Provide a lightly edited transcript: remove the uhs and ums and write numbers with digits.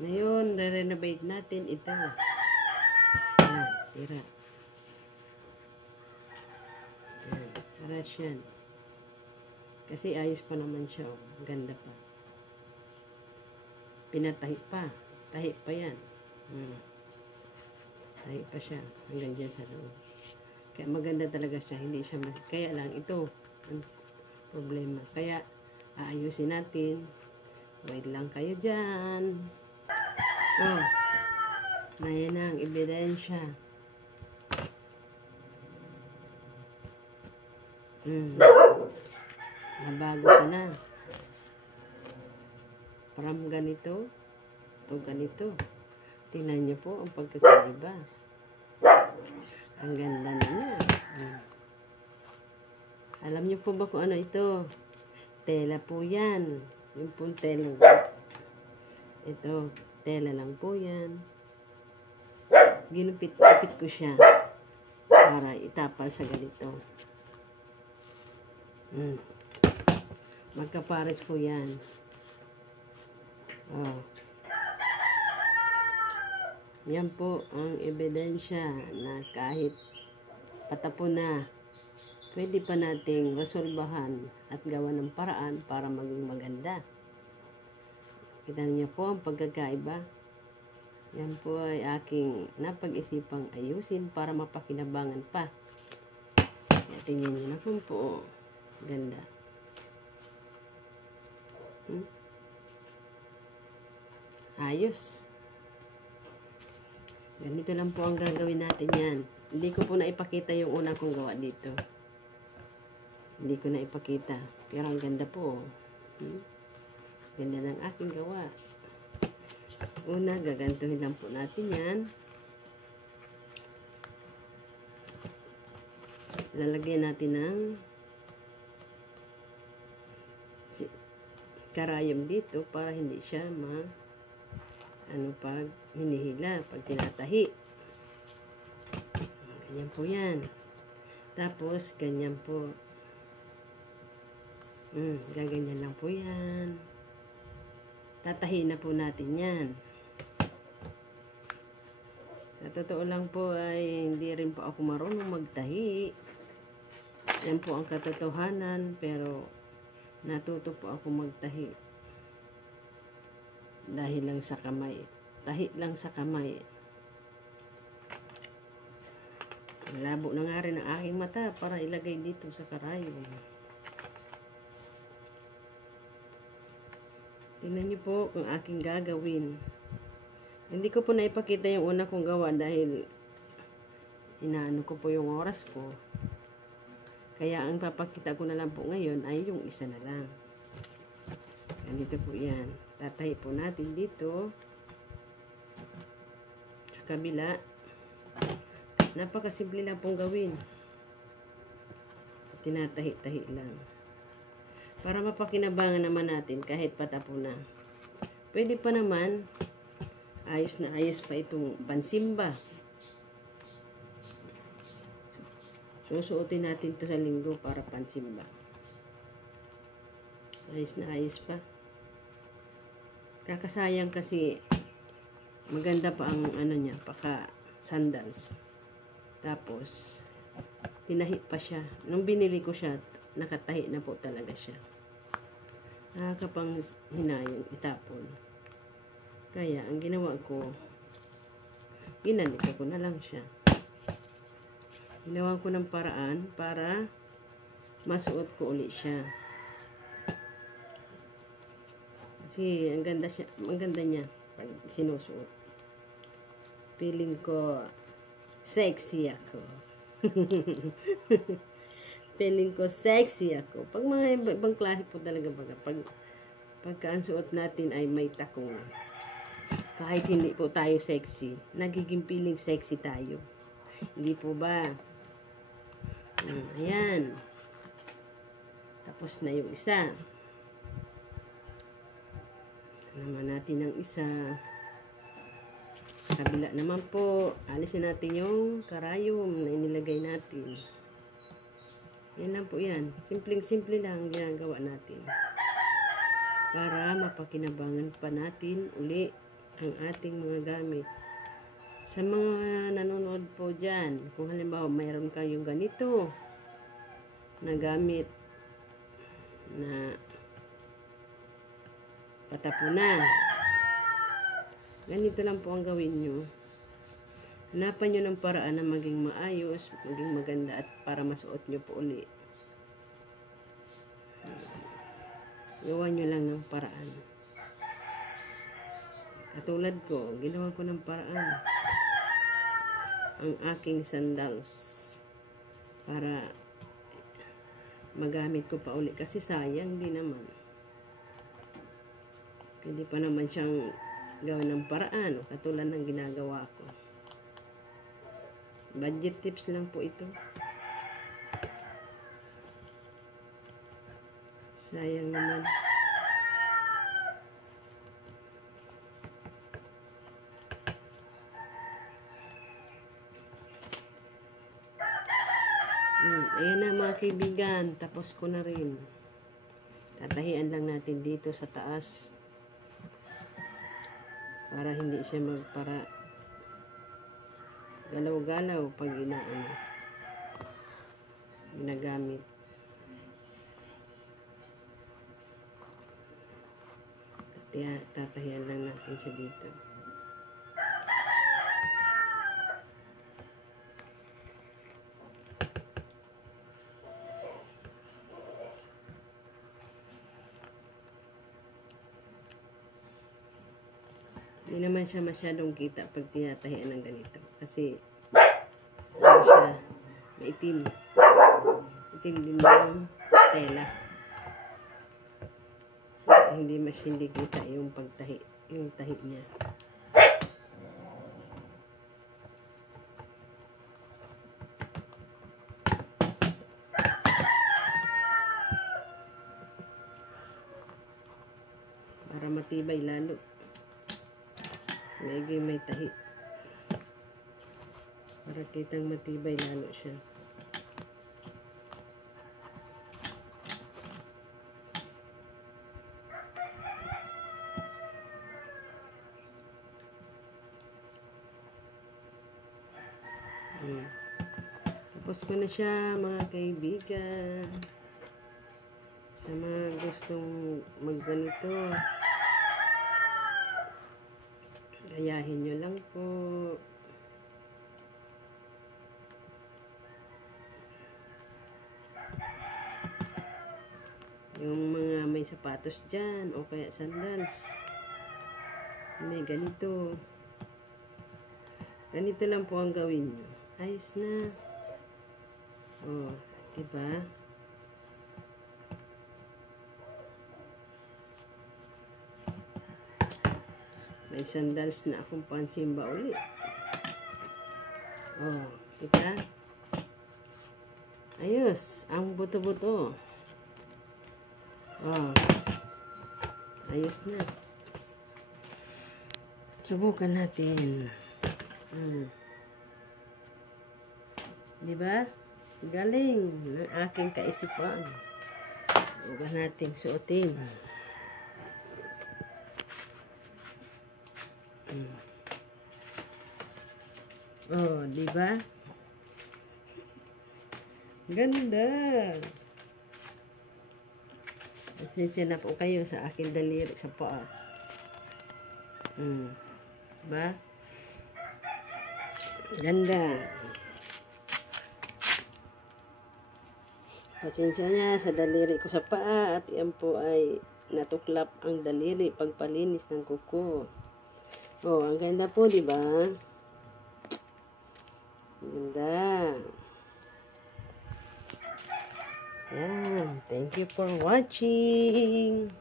Ngayon, re-renovate natin ito. Ayan, sira. Ayan, para siyan. Kasi ayos pa naman siya. Oh. Ganda pa. Pinatahi pa. Tahi pa yan. Tahi pa siya. Hanggang dyan sa loob. Kaya maganda talaga siya. Hindi siya kaya lang ito ang problema. Kaya aayusin natin. Wait lang kayo dyan. Oh. Ayan ang ebidensya. Nabago ka na. Parang ganito. Ito ganito. Tingnan niyo po ang pagkakaiba. Ang ganda na niya. Alam niyo po ba kung ano ito? Tela po yan. Yung pong tela. Ito, tela lang po yan. Ginupit-upit ko siya para itapal sa ganito. Magkapares po yan. Oh. Yan po ang ebidensya na kahit patapon na, pwede pa nating resolbahan at gawa ng paraan para maging maganda. Kita niyo po ang pagkakaiba. Yan po ay aking napag-isipang ayusin para mapakinabangan pa. Kaya tingnan niyo na po. Ganda. Ayos. Ganito lang po ang gagawin natin yan. Hindi ko po naipakita yung una kong gawa dito. Hindi ko naipakita. Pero ang ganda po. Ganda ng aking gawa. Una, gagantuhin lang po natin yan. Lalagyan natin ng karayom dito para hindi siya pag hinihila, pag tinatahi. Ganyan po yan. Tapos, ganyan po. Gaganyan lang po yan. Tatahi na po natin yan. Sa totoo lang po ay hindi rin po ako marunong magtahi. Yan po ang katotohanan, pero natuto po ako magtahi. Dahil lang sa kamay. Tahi lang sa kamay. Malabo na nga rin ang aking mata para ilagay dito sa karayom. Tingnan niyo po kung aking gagawin. Hindi ko po naipakita yung una kong gawa dahil inaano ko po yung oras ko. Kaya ang papakita ko na lang po ngayon ay yung isa na lang. Ganito po yan. Tatahi po natin dito. Sa kabila. Napakasimple lang pong gawin. Tinatahi-tahi lang. Para mapakinabangan naman natin kahit patapo na. Pwede pa naman. Ayos na ayos pa itong pansimba. Susuotin natin ito sa linggo para pansimba. Ayos na ayos pa. Kakasayang kasi maganda pa ang ano niya, paka sandals. Tapos tinahi pa siya. Nung binili ko siya, nakatahi na po talaga siya. Nakakapang hinayang itapon. Kaya ang ginawa ko, ginanito ko na lang siya. Ginawa ko ng paraan para masuot ko uli siya. Kasi ang ganda niya pag sinusuot. Feeling ko sexy ako. Feeling ko sexy ako. Pag mga ibang klase po talaga pagka ang suot natin ay may takong. Kahit hindi po tayo sexy, nagiging feeling sexy tayo. Hindi po ba? Ayan. Tapos na yung isa. Naman natin ang isa. Sa kabila naman po, alisin natin yung karayom na inilagay natin. Yan lang po yan. Simpleng-simple lang ginagawa natin. para mapakinabangan pa natin uli ang ating mga gamit. Sa mga nanonood po dyan, kung halimbawa mayroon kayong ganito na gamit na patapuna, ganito lang po ang gawin nyo. Hanapan nyo ng paraan na maging maayos, maging maganda at para masuot nyo po uli. Gawa nyo lang ng paraan. Katulad ko, ginawa ko ng paraan ang aking sandals para magamit ko pa uli. Kasi sayang din naman. Pwede pa naman siyang gawa ng paraan. Katulad ng ginagawa ko. Budget tips lang po ito. Sayang naman. Ayan na mga kaibigan. Tapos ko na rin. Tatahian lang natin dito sa taas. Para hindi siya magpara galaw-galaw pag ginagamit. Tatahian lang natin siya dito. Hindi naman siya masyadong kita pag tinatahian ng ganito. Kasi ano siya, maitim. Itim din yung tela. Hindi kita yung pagtahi, yung tahi niya. Para matibay lalo. May tahi. Para kitang matibay lalo siya. Tapos ko na siya mga kaibigan. Sa mga gustong magganito, gayahin nyo lang po. Yung mga may sapatos dyan o kaya sandals, may ganito. Ganito lang po ang gawin nyo. Ayos na. Oh, diba? May sandals na akong pansimba ulit. Oh, diba? Ayos. Ang buto-buto. Oh. Ayos na. Subukan natin. Diba? Galing ng aking kaisipan. Huwag nating suotin. Oh, diba? Ganda. Pasensya na po kayo sa aking daliri sa paa. Diba? Ganda. Pasensya niya sa daliri ko sa paa at yan po ay natuklap ang daliri pagpalinis ng kuko. Oh, ang ganda po, di ba? Ganda. Yan. Thank you for watching.